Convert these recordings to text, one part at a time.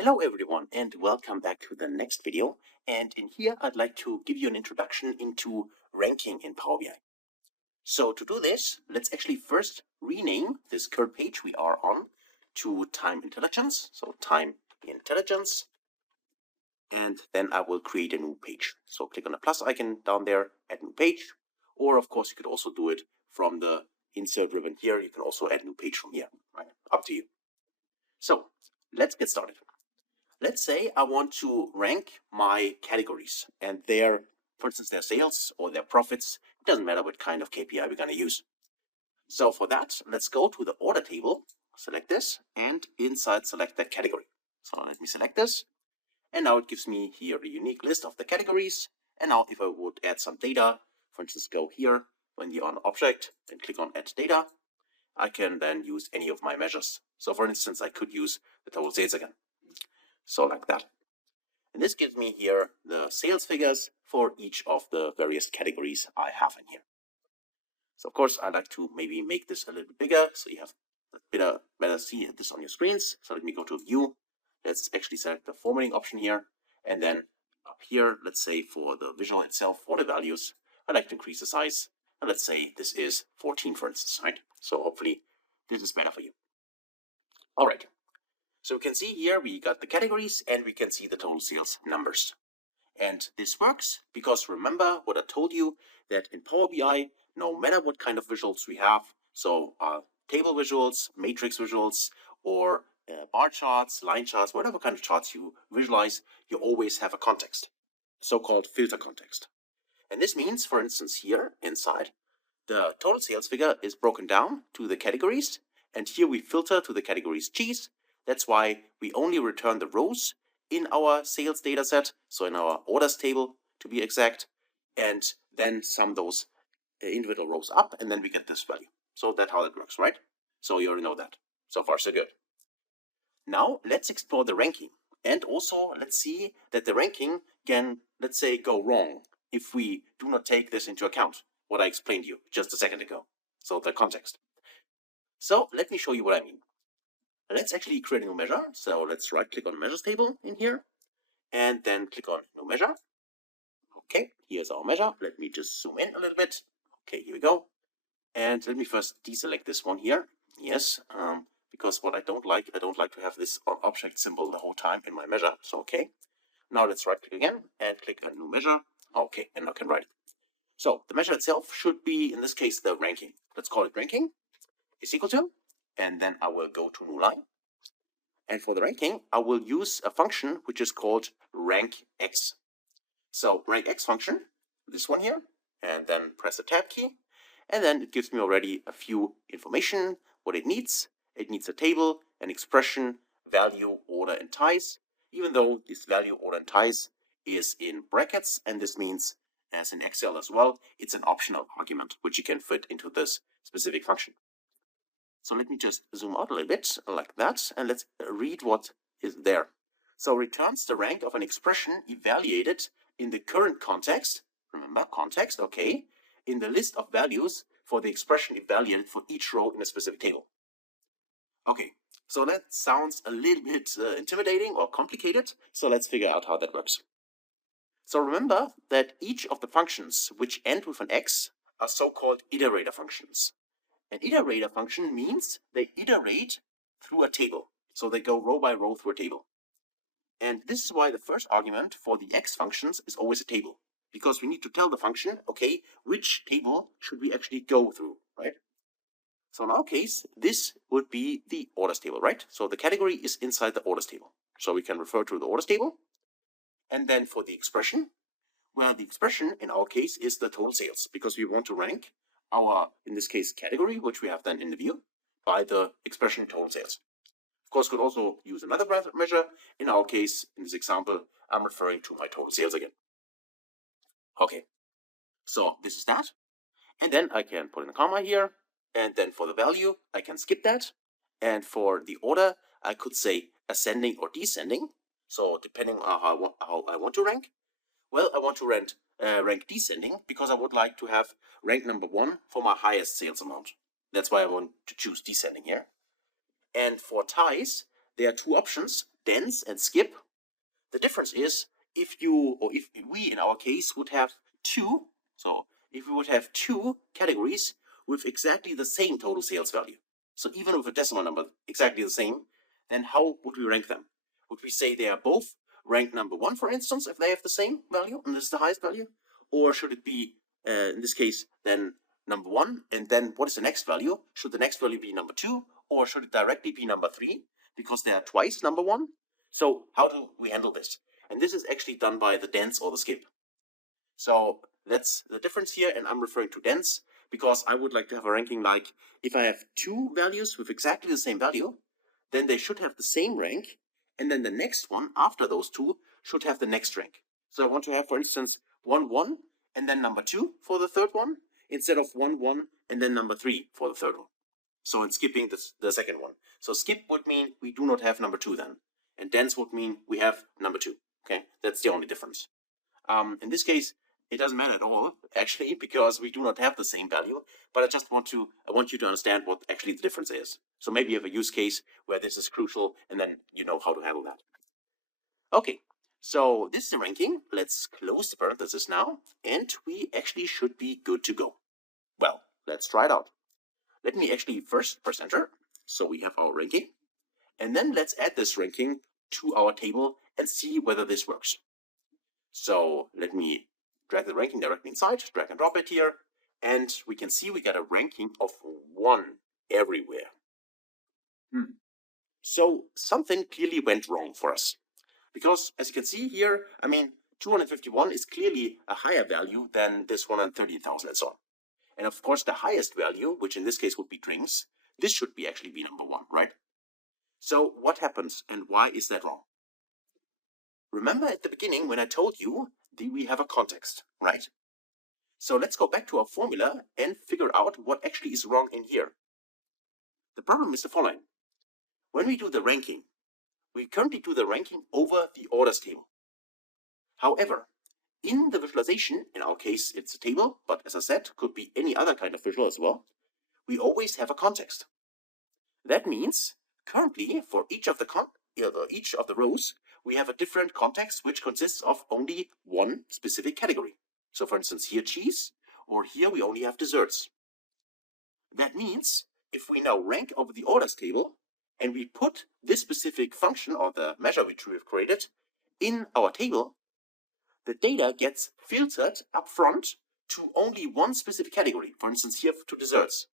Hello everyone and welcome back to the next video, and in here I'd like to give you an introduction into ranking in Power BI. So to do this, let's actually first rename this current page we are on to Time Intelligence. So Time Intelligence, and then I will create a new page. So click on the plus icon down there, add new page, or of course you could also do it from the insert ribbon here. You can also add new page from here, right? Up to you. So let's get started. Let's say I want to rank my categories and for instance, their sales or their profits. It doesn't matter what kind of KPI we're going to use. So for that, let's go to the order table, select this, and inside select that category. So let me select this. And now it gives me here a unique list of the categories. And now if I would add some data, for instance, go here when you're on object, then click on add data. I can then use any of my measures. So for instance, I could use the total sales again. So like that. And this gives me here the sales figures for each of the various categories I have in here. So of course I like to maybe make this a little bit bigger so you have a better see this on your screens. So let me go to view. Let's actually select the formatting option here. And then up here, let's say for the visual itself, for the values, I like to increase the size. And let's say this is 14, for instance, right? So hopefully this is better for you. All right. So we can see here we got the categories and we can see the total sales numbers. And this works because remember what I told you, that in Power BI, no matter what kind of visuals we have, so table visuals, matrix visuals, or bar charts, line charts, whatever kind of charts you visualize, you always have a context, so-called filter context. And this means, for instance, here inside, the total sales figure is broken down to the categories, and here we filter to the categories cheese. That's why we only return the rows in our sales data set, so in our orders table to be exact, and then sum those individual rows up, and then we get this value. So that's how it works, right? So you already know that. So far, so good. Now let's explore the ranking, and also let's see that the ranking can, let's say, go wrong if we do not take this into account, what I explained to you just a second ago. So the context. So let me show you what I mean. Let's actually create a new measure. So let's right click on measures table in here and then click on new measure. Okay, here's our measure. Let me just zoom in a little bit. Okay, here we go. And let me first deselect this one here. Yes, because what I don't like to have this object symbol the whole time in my measure. So okay, now let's right click again and click on new measure. Okay, and now I can write it. So the measure itself should be, in this case, the ranking. Let's call it ranking is equal to, and then I will go to new line. And for the ranking, I will use a function which is called RANKX. So RANKX function, this one here, and then press the tab key, and then it gives me already a few information, what it needs. It needs a table, an expression, value, order, and ties, even though this value, order, and ties is in brackets, and this means, as in Excel as well, it's an optional argument which you can fit into this specific function. So let me just zoom out a little bit like that, and let's read what is there. So returns the rank of an expression evaluated in the current context. Remember, context, okay, in the list of values for the expression evaluated for each row in a specific table. Okay, so that sounds a little bit intimidating or complicated. So let's figure out how that works. So remember that each of the functions which end with an X are so-called iterator functions. An iterator function means they iterate through a table. So they go row by row through a table. And this is why the first argument for the X functions is always a table. Because we need to tell the function, okay, which table should we actually go through, right? So in our case, this would be the orders table, right? So the category is inside the orders table. So we can refer to the orders table. And then for the expression, well, the expression in our case is the total sales, because we want to rank our, in this case, category, which we have then in the view, by the expression total sales. Of course, could also use another measure. In our case, in this example, I'm referring to my total sales again. Okay, so this is that. And then I can put in a comma here. And then for the value, I can skip that. And for the order, I could say ascending or descending. So depending on how I want to rank. Well, I want to rank descending because I would like to have rank number 1 for my highest sales amount. That's why I want to choose descending here. And for ties, there are two options, dense and skip, the difference is if we in our case would have two, so if we would have two categories with exactly the same total sales value, so even with a decimal number exactly the same, then how would we rank them? Would we say they are both ranked number one, for instance, if they have the same value and this is the highest value? Or should it be, in this case, then number one, and then what is the next value? Should the next value be number two, or should it directly be number three, because they are twice number one? So how do we handle this? And this is actually done by the dense or the skip. So that's the difference here, and I'm referring to dense because I would like to have a ranking like, if I have two values with exactly the same value, then they should have the same rank, and then the next one after those two should have the next rank. So I want to have, for instance, 1, 1, and then number 2 for the third one, instead of 1, 1, and then number 3 for the third one. So in skipping the second one. So skip would mean we do not have number 2 then. And dense would mean we have number 2. Okay, that's the only difference. In this case, it doesn't matter at all, actually, because we do not have the same value, but I want you to understand what actually the difference is. So maybe you have a use case where this is crucial, and then you know how to handle that. Okay, so this is the ranking. Let's close the parenthesis now, and we actually should be good to go. Well, let's try it out. Let me actually first press enter, so we have our ranking, and then let's add this ranking to our table and see whether this works. So let me drag the ranking directly inside, drag and drop it here, and we can see we got a ranking of 1 everywhere. So something clearly went wrong for us. Because as you can see here, 251 is clearly a higher value than this 130,000 and so on. And of course, the highest value, which in this case would be drinks, this should actually be number 1, right? So what happens and why is that wrong? Remember at the beginning when I told you that we have a context, right? So let's go back to our formula and figure out what actually is wrong in here. The problem is the following. When we do the ranking, we currently do the ranking over the orders table. However, in the visualization, in our case it's a table, but as I said, could be any other kind of visual as well, we always have a context. That means currently for each of the rows, we have a different context which consists of only one specific category. So for instance, here cheese, or here we only have desserts. That means if we now rank over the orders table and we put this specific function or the measure which we have created in our table, the data gets filtered up front to only one specific category, for instance here to desserts.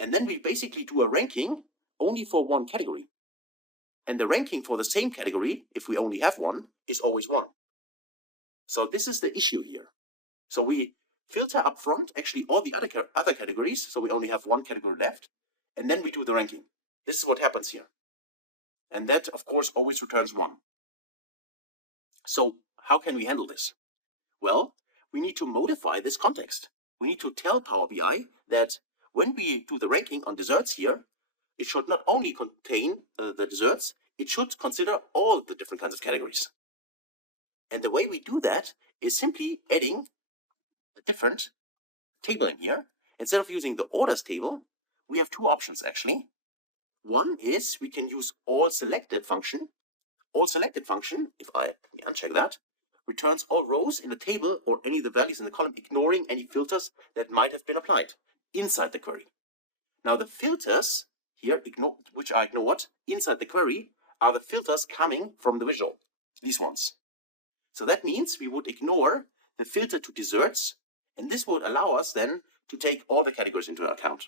And then we basically do a ranking only for one category. And the ranking for the same category, if we only have one, is always 1. So this is the issue here. So we filter up front actually all the other categories, so we only have one category left, and then we do the ranking. This is what happens here. And that, of course, always returns 1. So how can we handle this? Well, we need to modify this context. We need to tell Power BI that when we do the ranking on desserts here, it should not only contain the desserts, it should consider all the different kinds of categories. And the way we do that is simply adding a different table in here. Instead of using the orders table, we have 2 options actually. One is we can use all selected function. All selected function, let me uncheck that, returns all rows in the table or any of the values in the column, ignoring any filters that might have been applied inside the query. Now the filters here, which are ignored inside the query, are the filters coming from the visual, these ones. So that means we would ignore the filter to desserts, and this would allow us then to take all the categories into account.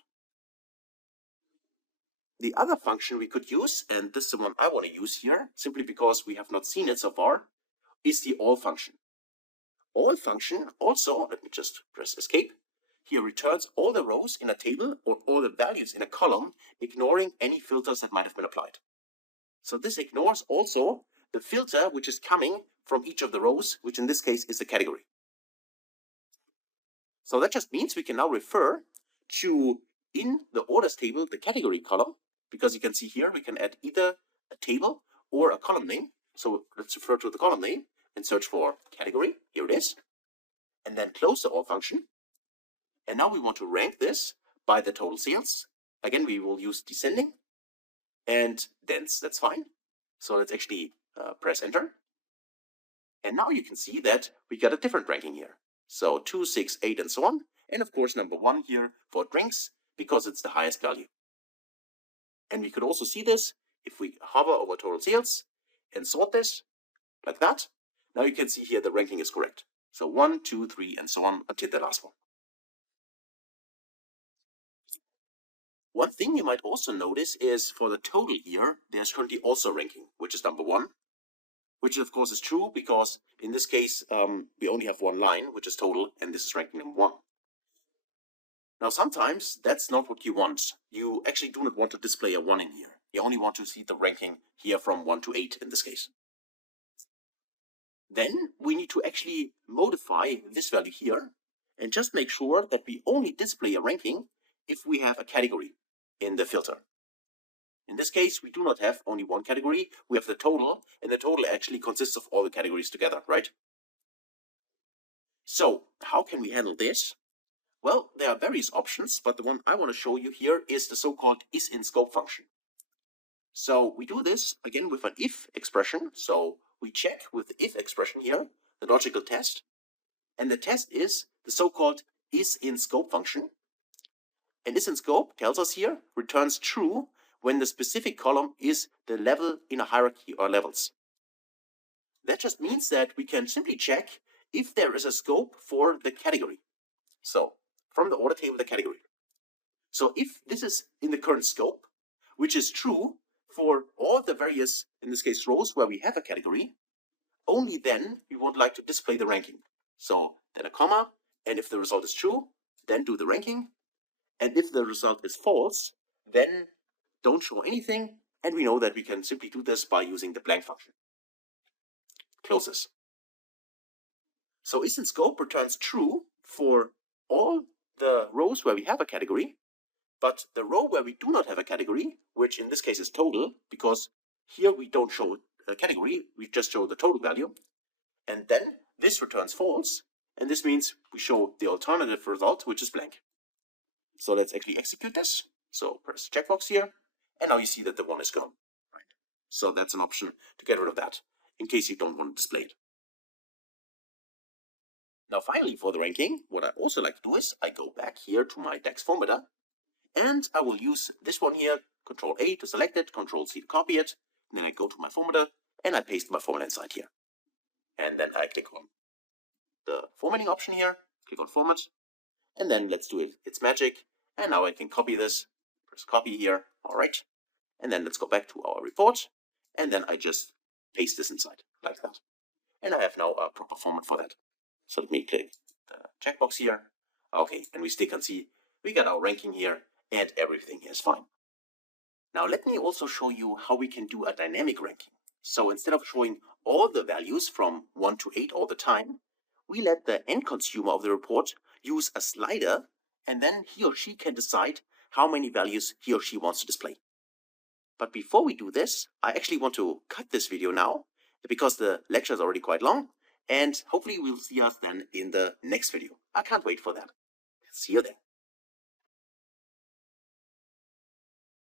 The other function we could use, and this is the one I want to use here, simply because we have not seen it so far, is the all function. All function also, let me just press escape, here returns all the rows in a table or all the values in a column, ignoring any filters that might have been applied. So this ignores also the filter which is coming from each of the rows, which in this case is the category. So that just means we can now refer to, in the orders table, the category column, because you can see here we can add either a table or a column name. So let's refer to the column name and search for category. Here it is. And then close the all function. And now we want to rank this by the total sales. Again, we will use descending and dense, that's fine. So let's actually press enter. And now you can see that we got a different ranking here. So 2, 6, 8, and so on. And of course, number 1 here for drinks, because it's the highest value. And we could also see this if we hover over total sales and sort this like that. Now you can see here the ranking is correct. So 1, 2, 3, and so on until the last one. One thing you might also notice is for the total here, there's currently also ranking, which is number 1, which of course is true because in this case, we only have one line, which is total, and this is ranking number 1. Now, sometimes that's not what you want. You actually do not want to display a 1 in here. You only want to see the ranking here from 1 to 8 in this case. Then we need to actually modify this value here and just make sure that we only display a ranking if we have a category in the filter. In this case, we do not have only one category. We have the total, and the total actually consists of all the categories together, right? So how can we handle this? Well, there are various options, but the one I want to show you here is the so-called is-in-scope function. So we do this again with an if expression. So we check with the if expression here, the logical test. And the test is the so-called is-in-scope function. And is-in-scope tells us here, returns true when the specific column is the level in a hierarchy or levels. That just means that we can simply check if there is a scope for the category. So from the order table, the category. So if this is in the current scope, which is true for all the various, in this case, rows where we have a category, only then we would like to display the ranking. So then a comma, and if the result is true, then do the ranking. And if the result is false, then don't show anything. And we know that we can simply do this by using the blank function. Close this. So is-in-scope returns true for all the rows where we have a category, but the row where we do not have a category, which in this case is total, because here we don't show a category, we just show the total value. And then this returns false, and this means we show the alternative result, which is blank. So let's actually execute this. So press the checkbox here, and now you see that the 1 is gone. Right. So that's an option to get rid of that, in case you don't want to display it. Now finally, for the ranking, what I also like to do is I go back here to my DAX formula, and I will use this one here, Control A to select it, Control C to copy it, and then I go to my formula, and I paste my formula inside here. And then I click on the formatting option here, click on Format, and then let's do it. It's magic, and now I can copy this, press copy here, all right. And then let's go back to our report, and then I just paste this inside, like that. And I have now a proper format for that. So let me click the checkbox here. Okay, and we still can see we got our ranking here, and everything is fine. Now let me also show you how we can do a dynamic ranking. So instead of showing all the values from 1 to 8 all the time, we let the end consumer of the report use a slider, and then he or she can decide how many values he or she wants to display. But before we do this, I actually want to cut this video now, because the lecture is already quite long, and hopefully we'll see us then in the next video. I can't wait for that. See you then.